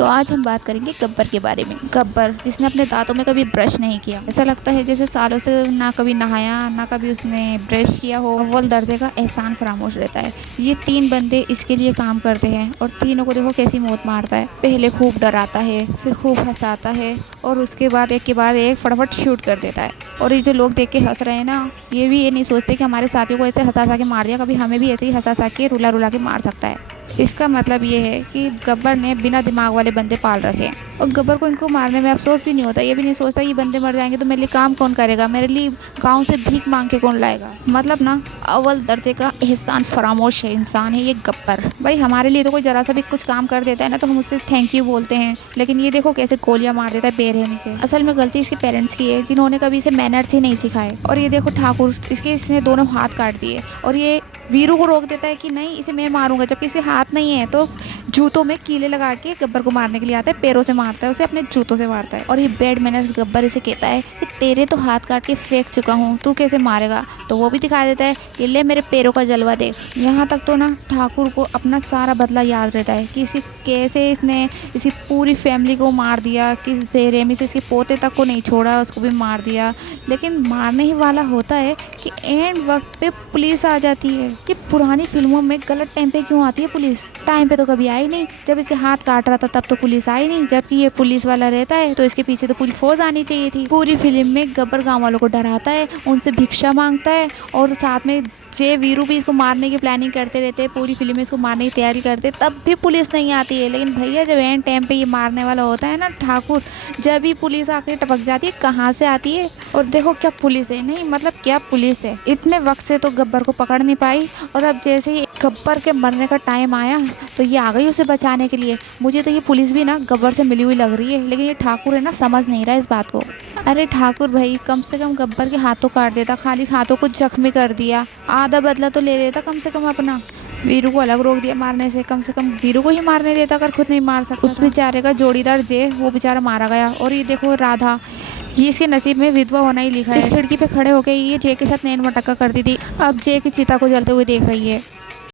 तो आज हम बात करेंगे गब्बर के बारे में। गब्बर जिसने अपने दांतों में कभी ब्रश नहीं किया, ऐसा लगता है जैसे सालों से ना कभी नहाया ना कभी उसने ब्रश किया हो। अव्वल दर्जे का एहसान फरामोश रहता है। ये 3 बंदे इसके लिए काम करते हैं और तीनों को देखो कैसी मौत मारता है। पहले खूब डराता है, फिर खूब हंसाता है और उसके बाद एक के बाद एक फटाफट शूट कर देता है। और ये जो लोग देख के हंस रहे हैं ना, ये भी ये नहीं सोचते कि हमारे साथियों को ऐसे हंसा के मार दिया, कभी हमें भी ऐसे ही हंसा के रुला रुला के मार सकता है। इसका मतलब ये है कि गब्बर ने बिना दिमाग वाले बंदे पाल रखे हैं और गब्बर को इनको मारने में अफसोस भी नहीं होता। ये भी नहीं सोचता ये बंदे मर जाएंगे तो मेरे लिए काम कौन करेगा, मेरे लिए गांव से भीख मांग के कौन लाएगा। मतलब ना, अव्वल दर्जे का एहसान फरामोश है इंसान है ये गब्बर। भाई हमारे लिए तो कोई जरा सा भी कुछ काम कर देता है ना तो हम उससे थैंक यू बोलते हैं, लेकिन ये देखो कैसे गोलियां मार देता है बेरहमी से। असल में गलती इसके पेरेंट्स की है जिन्होंने कभी इसे मैनर्स ही नहीं सिखाए। और ये देखो ठाकुर, इसने दोनों हाथ काट दिए और ये वीरू को रोक देता है कि नहीं इसे मैं मारूंगा, जबकि इसे हाथ नहीं है। तो जूतों में कीले लगा के गब्बर को मारने के लिए आता है, पैरों से मारता है उसे, अपने जूतों से मारता है। और ये बैड मैनर्स गब्बर इसे कहता है कि तेरे तो हाथ काट के फेंक चुका हूँ, तू कैसे मारेगा। तो वो भी दिखा देता है कि ले मेरे पैरों का जलवा देख। यहाँ तक तो ना ठाकुर को अपना सारा बदला याद रहता है कि इसी कैसे इसने इसी पूरी फैमिली को मार दिया, किस बेरहमी से इसके पोते तक को नहीं छोड़ा, उसको भी मार दिया। लेकिन मारने ही वाला होता है कि एंड वक्त पे पुलिस आ जाती है। कि पुरानी फिल्मों में गलत टाइम पे क्यों आती है पुलिस, टाइम पे तो कभी आई नहीं। जब इसके हाथ काट रहा था तब तो पुलिस आई नहीं, जबकि ये पुलिस वाला रहता है तो इसके पीछे तो पूरी फौज आनी चाहिए थी। पूरी फिल्म में गब्बर गांव वालों को डराता है, उनसे भिक्षा मांगता है और साथ में जय वीरू भी इसको मारने की प्लानिंग करते रहते हैं, पूरी फिल्म में इसको मारने की तैयारी करते हैं, तब भी पुलिस नहीं आती है। लेकिन भैया जब एंड टाइम पे ये मारने वाला होता है ना ठाकुर, जब भी पुलिस आके टपक जाती है, कहाँ से आती है। और देखो क्या पुलिस है, नहीं मतलब क्या पुलिस है। इतने वक्त से तो गब्बर को पकड़ नहीं पाई और अब जैसे ही गब्बर के मरने का टाइम आया तो ये आ गई उसे बचाने के लिए। मुझे तो ये पुलिस भी ना गब्बर से मिली हुई लग रही है, लेकिन ये ठाकुर है ना समझ नहीं रहा इस बात को। अरे ठाकुर भाई कम से कम गब्बर के हाथों काट देता, खाली हाथों को जख्मी कर दिया, आधा बदला तो ले लेता कम से कम अपना। वीरू को अलग रोक दिया मारने से, कम वीरू को ही मारने देता अगर खुद नहीं मार सकता। उस बेचारे का जोड़ीदार जय, वो बेचारा मारा गया। और ये देखो राधा, ये इसके नसीब में विधवा होना ही लिखा है। इस खिड़की पे खड़े होकर ये जय के साथ नैन मटक्का करती थी, अब जय की चिता को जलते हुए देख रही है।